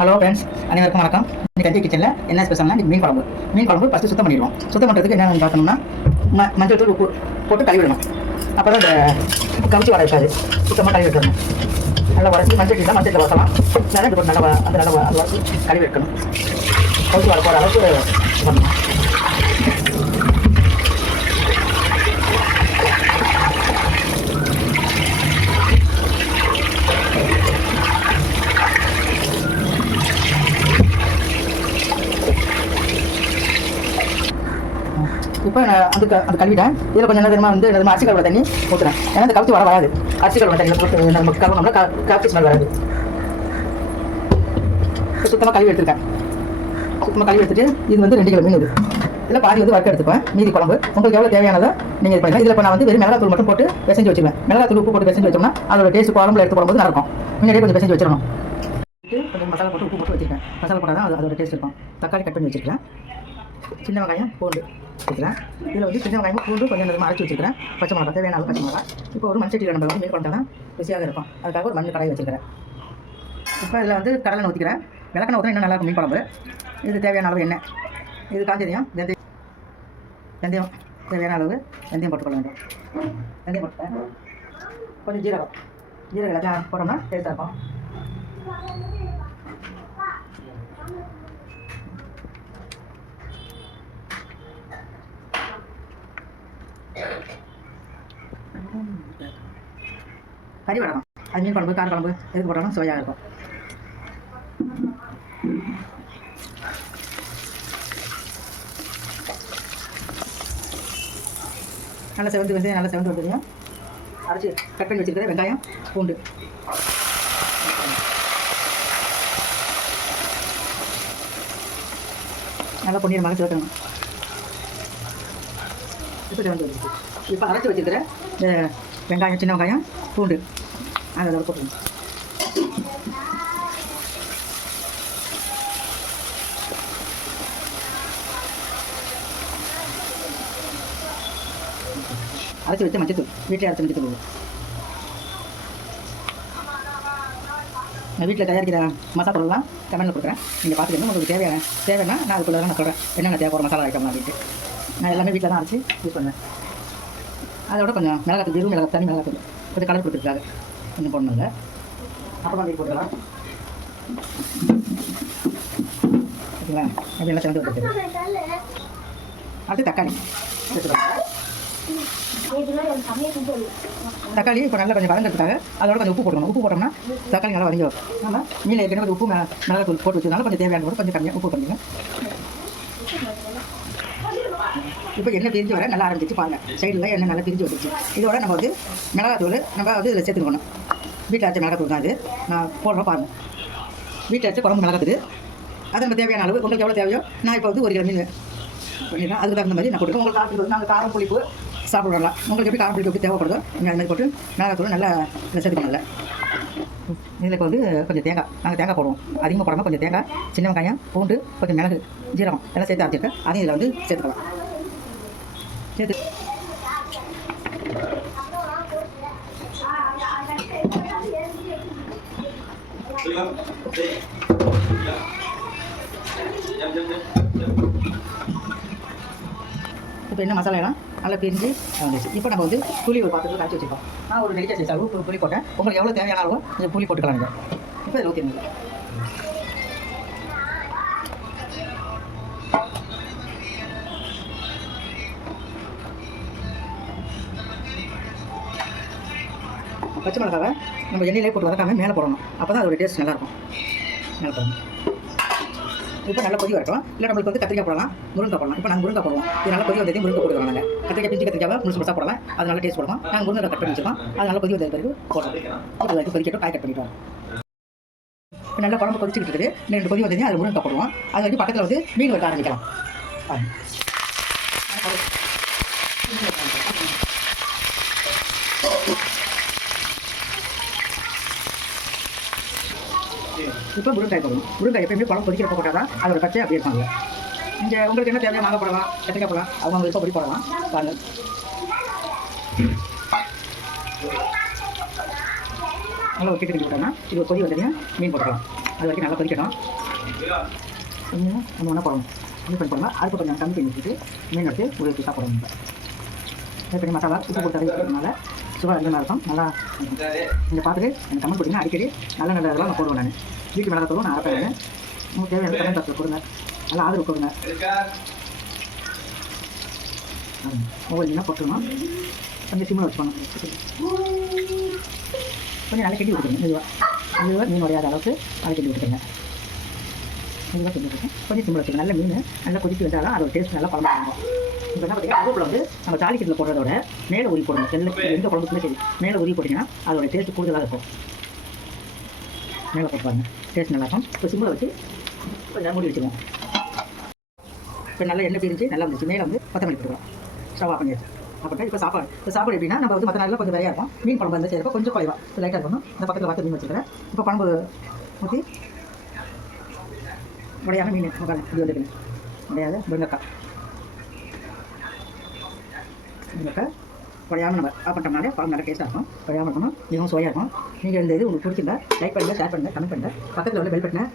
Hello friends, அனைவருக்கும் வணக்கம். இன்னைக்கு கஞ்சி கிச்சனில் என்ன ஸ்பெஷல்னா இன்றைக்கி மீன் குழம்பு ஃபஸ்ட்டு சுத்தம் பண்ணிடுவோம். சுத்தம் பண்ணுறதுக்கு என்னென்னு பார்த்தோம்னா மஞ்சள் தூள் உப்பு போட்டு கழுவிடணும். அப்போ தான் இந்த கவுச்சி வர இருக்காது. சுத்தமாக கழுவி விட்டுறணும். நல்லா உடச்சி மஞ்சள் வசலாம். இல்லைன்னா இது நல்லா அது உடச்சி கழுவி வைக்கணும். கவுச்சி வர போகிற அளவுக்கு பண்ணணும். இப்போ நான் அது கழுவிட்டேன். இதில் கொஞ்சம் நேரமாக வந்து அரிசி கழுவுற தண்ணி ஊற்றுறேன். ஏன்னா அந்த கவுச்சி வராது. அரிசி கழுவுற தண்ணியில் போட்டு நம்ம கழுவுனோம்னா காஃபி ஸ்மெல் வராது. சுத்தமாக கழுவி எடுத்துருக்கேன். சுத்தமாக கழுவி எடுத்துட்டு இது வந்து 2 கிலோ மீன். இதில் பாதி வந்து வறுக்க எடுத்துப்பேன். மீதி குழம்பு உங்களுக்கு எவ்வளோ தேவையானதோ நீங்கள் இது பண்ணிக்கலாம். இதில் இப்போ நான் வந்து வெறும் மிளகாத்தூள் மட்டும் போட்டு பிசைஞ்சு வச்சுருவேன். மிளகாத்தூள் உப்பு போட்டு பிசைஞ்சு வச்சோம்னா அதோட டேஸ்ட் குழம்புல எடுத்து போடும்போது நல்லா இருக்கும். முன்னாடியே கொஞ்சம் பிசைஞ்சு வச்சிடணும். கொஞ்சம் மசாலா போட்டு உப்பு போட்டு வச்சுருக்கேன். மசாலா போட்டால் தான் அதோட டேஸ்ட் இருக்கும். தக்காளி கட் பண்ணி வச்சுருக்கேன். சின்ன வெங்காயம் பூண்டு வச்சுக்கிறேன். இதில் வந்து சின்ன வெங்காயம் பூண்டு கொஞ்சம் நேரமாக அரைச்சி வச்சுக்கிறேன். பச்சை மிளகா தேவையான அளவு பச்சை மிளகா. இப்போ ஒரு மண்சட்டியில் நம்ம வந்து மீன் குழம்பு தான் ருசியாக இருக்கும். அதுக்காக ஒரு மஞ்சள் கடாய் வச்சுக்கிறேன். இப்போ இதில் வந்து கடலை ஊற்றிக்கிறேன். விளக்கெண்ணெய் ஊற்றினா இன்னும் நல்லாயிருக்கும் மீன் குழம்பு. இது தேவையான அளவு எண்ணெய். இது காஞ்சதையும் வெந்தயம் தேவையான அளவு வெந்தயம் போட்டுக்கொள்ள வேண்டும். வெந்தயம் போட்டுட்டேன். கொஞ்சம் ஜீரகம் எல்லாத்தையும் போட்டோம்னா டேஸ்ட்டாக இருக்கும். கறி வடகம் அது மீன் குழம்பு கார குழம்பு எதுக்கு போட்டாலும் சுவையாக இருக்கும். நல்லா செவந்து வந்துடும். அரைச்சி கட் பண்ணி வச்சுருக்கிற வெங்காயம் பூண்டு நல்லா பொன்னிறமாக சேர்க்கணும். இப்போ செவந்து வந்துடுச்சு. இப்போ அரைச்சி வச்சுருக்கிற வெங்காயம் சின்ன வெங்காயம் பூண்டு அதை போட்டுக்கணும். அரைச்சி வச்ச மஞ்சத்தூள் வீட்டில் அரைச்சி மஞ்சத்தூள். நான் வீட்டில் தயாரிக்கிற மசாலா பொருள்லாம் கமெண்ட்டில் கொடுக்குறேன். நீங்கள் பார்த்துக்கணும். உங்களுக்கு தேவைன்னா நான் அதுக்குள்ளே தான் நான் சொல்கிறேன் என்னென்ன தேவைப்படுற மசாலா ஐட்டம்லாம் அப்படின்ட்டு. நான் எல்லாமே வீட்டில் தான் அரைச்சி யூஸ் பண்ணுவேன். அதோட கொஞ்சம் மிளகாத்தூள் வெறும் மிளகாய் தனி மிளகாத்தூள் கொஞ்சம் கலர் கொடுத்துருக்காரு. கொஞ்சம் போடணுங்க. அப்புறமா வீட்டு போட்டுக்கலாம். ஓகேங்களா? அப்படி எல்லாம் சேர்ந்து வச்சுருக்கேன். அடுத்து தக்காளி தக்காளி இப்போ நல்லா கொஞ்சம் வதங்கிறதுக்காக அதோட கொஞ்சம் உப்பு போடணும். உப்பு போட்டோம்னா தக்காளி நல்லா வதங்கி வரும். நம்ம மீனில் ஏற்கனவே கொஞ்சம் உப்பு மிளகாத்தூள் போட்டு வச்சதுனால கொஞ்சம் தேவையான போது கொஞ்சம் கம்மியாக உப்பு பண்ணிங்க. இப்போ எண்ணெய் பிரிஞ்சு வர நல்லா ஆரம்பிச்சு பாருங்கள். சைடில் எண்ணெய் நல்லா பிரிஞ்சு வந்துச்சு. இதோட நம்ம வந்து மிளகாத்தூள் நம்ம வந்து இதில் சேர்த்துக்கணும். வீட்டில் அரைச்ச மிளகாத்தூள் தான் அது நான் போடுறோம் பாருங்கள். வீட்டில் அரைச்ச குழம்பு மிளகாத்தூள் அது நம்ம தேவையான அளவு உங்களுக்கு எவ்வளோ தேவையோ நான் இப்போ வந்து 1 கிலோ மீன் பண்ணிடுறேன். அதுக்கு தகுந்த மாதிரி நான் கொடுக்குறேன். உங்களுக்கு காரத்துக்கு நாங்கள் காரம் புளிப்பு சாப்பிடலாம். உங்களுக்கு எப்படி காரம் புளிப்பு எப்படி தேவைப்படுதோ நீங்கள் அது மாதிரி போட்டு மிளகாத்தூள் நல்லா சேர்த்துக்கணும். இதில் இப்போ வந்து கொஞ்சம் நாங்கள் தேங்காய் போடுவோம். அதிகமாக போடாமல் கொஞ்சம் தேங்காய் சின்ன வெங்காயம் பூண்டு கொஞ்சம் மிளகு ஜீரகம் எல்லாம் சேர்த்து அரைச்சிருக்கேன். அதையும் இதில் வந்து சேர்த்துக்கலாம். சேர்த்து இப்போ என்ன மசாலாலாம் நல்லா பிரிஞ்சு வந்துச்சு. இப்போ நம்ம வந்து புளி ஒரு பாத்திரத்தில் கரைச்சி வச்சுருக்கோம். நான் ஒரு நெல்லிக்காய் சைஸ் அளவு புளி போட்டேன். உங்களுக்கு எவ்வளோ தேவையான அளவு கொஞ்சம் புளி போட்டுக்கலாங்க. இப்போ இதில் ஊற்றிடுங்க. பச்சை மிளகாவை நம்ம எண்ணெயிலே போட்டு வதக்காமல் மேலே போடணும். அப்போ தான் அதோட டேஸ்ட் நல்லாயிருக்கும். மேலே போடணும். இப்போ நல்லா கொதி வரட்டும். இல்லை நம்மளுக்கு வந்து கத்திரிக்காய் போடலாம், முருங்கைக்காய் போடலாம். இப்போ நாங்கள் முருங்கைக்காய் போடுவோம். இது நல்லா கொதி வந்ததே முருங்கை போடுவோம். நாங்கள் கத்திரிக்காய் பிஞ்சு கத்திரிக்காவை முழுசு போடலாம். அது நல்லா டேஸ்ட் போடுவோம். நாங்கள் முருங்கைக்காய் கட் பண்ணி வச்சுருக்கோம். அது நல்லா கொதி வந்த பிறகு போடலாம். அது வரைக்கும் கொதிக்கட்டும். காய் கட் பண்ணிவிட்டோம். இப்போ நல்லா குழம்பு கொதிச்சுக்கிட்டு இருக்குது. 2 கொதி வந்ததே அதில் முருங்கைக்காய் போடுவோம். அது வரைக்கும் பக்கத்தில் வந்து மீன் வைக்க ஆரம்பிக்கலாம். இப்போ முருங்காய் போடணும். முருங்காய் எப்பயுமே குழம்பு கொதிக்கிறப்ப போட்டால் தான் அதோட பச்சை அப்படி இருப்பாங்க. இங்கே உங்களுக்கு என்ன தேவையான மாங்காய் போடலாம், கத்திரிக்காய் போடலாம், அவங்க விருப்பப்படி போடலாம். பாருங்கள். நல்லா ஒரு கிட்ட போட்டோம்னா இது ஒரு கொதி வந்ததையும் மீன் போட்டுக்கலாம். அது வரைக்கும் நல்லா கொதிக்கணும். கொஞ்சம் நம்ம ஒன்றா போடணும். இது பண்ணி போடணும். அதுக்கு கொஞ்சம் கம்மி பண்ணி வச்சுட்டு மீன் எடுத்து ஒரு பீஸாக போடணும். எப்படி மசாலா உப்பு போட்டு இருக்கிறதுனால சுவை அதிகமாக இருக்கும். நல்லா நீங்கள் பார்த்துட்டு எனக்கு கமெண்ட் கொடுத்தீங்கன்னா அடிக்கடி நல்ல நல்ல இதெல்லாம் நான் போடுவேன். நான் வீட்டு மிளகாத்தூளும் நான் அரைப்பேன். உங்களுக்கு தேவையான கமெண்ட் பாக்ஸில் கொடுங்க. நல்லா ஆதரவு கொடுங்க. ஒவ்வொரு போட்டுருணும். கொஞ்சம் சிம்மில் வச்சுக்கணும். கொஞ்சம் நல்லா கட்டி விட்டுருங்க. இதுவாக மீன் உடையாத அளவுக்கு அதை கட்டி விட்டுருங்க. இதுவாக கட்டி விட்டுருக்கேன். கொஞ்சம் சிம்மில் வச்சுக்கணும். நல்ல மீன் நல்லா கொதிச்சு வந்தாலும் அதோட டேஸ்ட் நல்லா பழமாக இருக்கும். இப்போ என்ன பார்த்தீங்கன்னா கருவேப்பிலை வந்து நம்ம தாளிக்கிறதுல போடுறதோட மேலே உரி போடணும். எந்த குழம்புக்குமே சரி மேலே உரி போட்டிங்கன்னா அதோட டேஸ்ட்டு கூடுதலாக இருக்கும். மேலே போட்டு பாருங்க, டேஸ்ட் நல்லாயிருக்கும். இப்போ சிம்மில் வச்சு கொஞ்சம் மூடி வச்சுருவோம். இப்போ நல்லா எண்ணெய் பிரிஞ்சு நல்லா இருந்துச்சு. மேலே வந்து கொத்தமல்லி போட்டுக்கலாம். ஸ்டவ் ஆஃப் பண்ணிடுச்சு. அப்புறம் இப்போ சாப்பாடு எப்படின்னா நம்ம வந்து மற்ற நாளில் கொஞ்சம் வேறையாக இருக்கும். மீன் குழம்பு வந்து செய்யறப்போ கொஞ்சம் குறைவா லைட்டாக இருக்கணும். இந்த பக்கத்தில் பார்த்து மீன் வச்சுக்கிறேன். இப்போ குழம்பு ஊற்றி உடையான மீன் இது வந்துடுங்க. உடையாத முருங்கைக்காய் குறையாமல் நம்ம ஆஃப் பண்ணிட்டோம்னாலே குழம்பு நல்லா டேஸ்ட்டாக இருக்கும். குறையாமல் இருக்கணும். மிகவும் சுவையாக இருக்கும். நீங்கள் இந்த இது உங்களுக்கு பிடிச்சிருந்தா லைக் பண்ணுங்கள், ஷேர் பண்ணுங்கள், கமெண்ட் பண்ணுங்கள். பக்கத்தில் உள்ள பெல் பட்டனை